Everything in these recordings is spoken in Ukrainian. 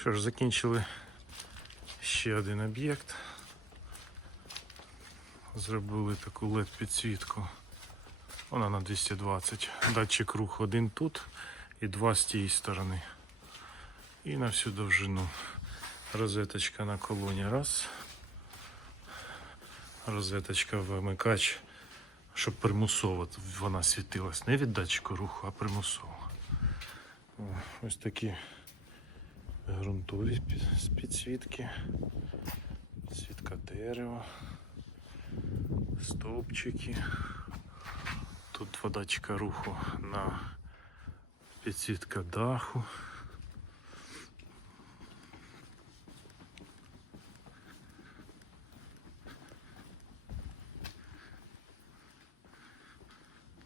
Що ж, закінчили ще один об'єкт. Зробили таку led підсвітку. Вона на 220. Датчик руху один тут і два з тієї сторони. І на всю довжину. Розеточка на колоні. Раз. Розеточка вимикач, щоб примусово вона світилась. Не від датчику руху, а примусово. Ось такі ґрунтові під- підсвітки. Підсвітка дерева. Стовпчики. Тут два датчика руху на підсвітка даху.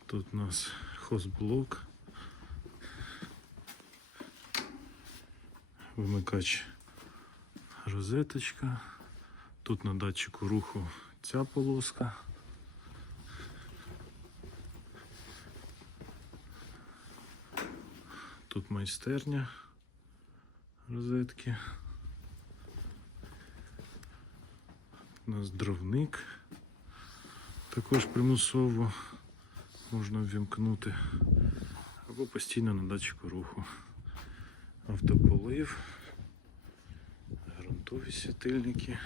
Тут у нас хозблок. Вимикач розеточка. Тут на датчику руху ця полоска. Тут майстерня розетки. У нас дровник. Також примусово можна ввімкнути або постійно на датчику руху. Автополив, ґрунтові світильники.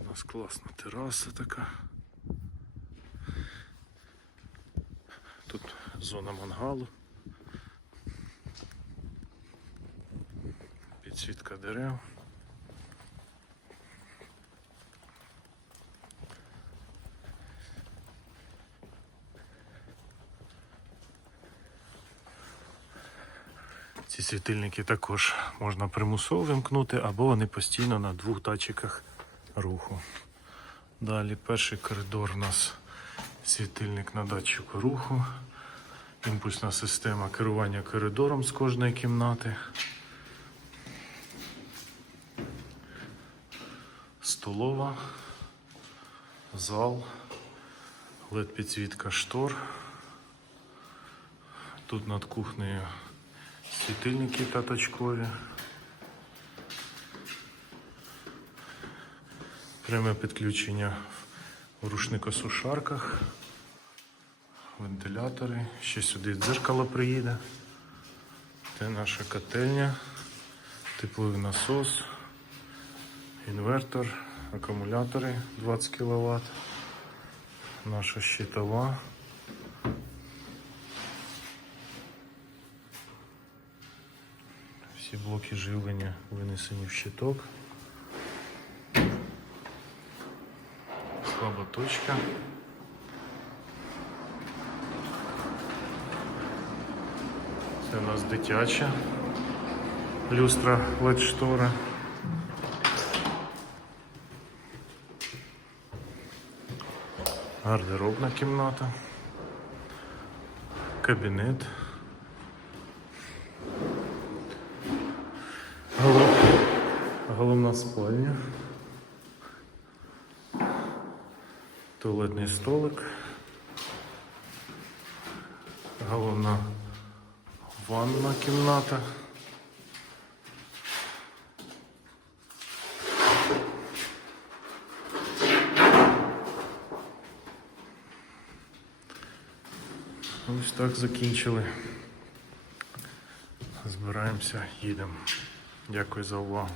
У нас класна тераса така. Тут зона мангалу. Підсвітка дерев. Ці світильники також можна примусово вимкнути, або вони постійно на двох датчиках руху. Далі перший коридор у нас світильник на датчику руху, імпульсна система керування коридором з кожної кімнати. Столова, зал, led підсвітка штор. Тут над кухнею світильники п'ятачкові. Пряме підключення в рушникосушарках, вентилятори, ще сюди дзеркало приїде. Це наша котельня, тепловий насос, інвертор, акумулятори 20 кВт, наша щитова. Всі блоки живлення винесені в щиток. Слаба точка. Це у нас дитяча люстра LED штора. Гардеробна кімната. Кабінет. Головна спальня. Туалетний столик. Головна ванна кімната. Ось так закінчили. Збираємося, їдемо. Дякую за увагу.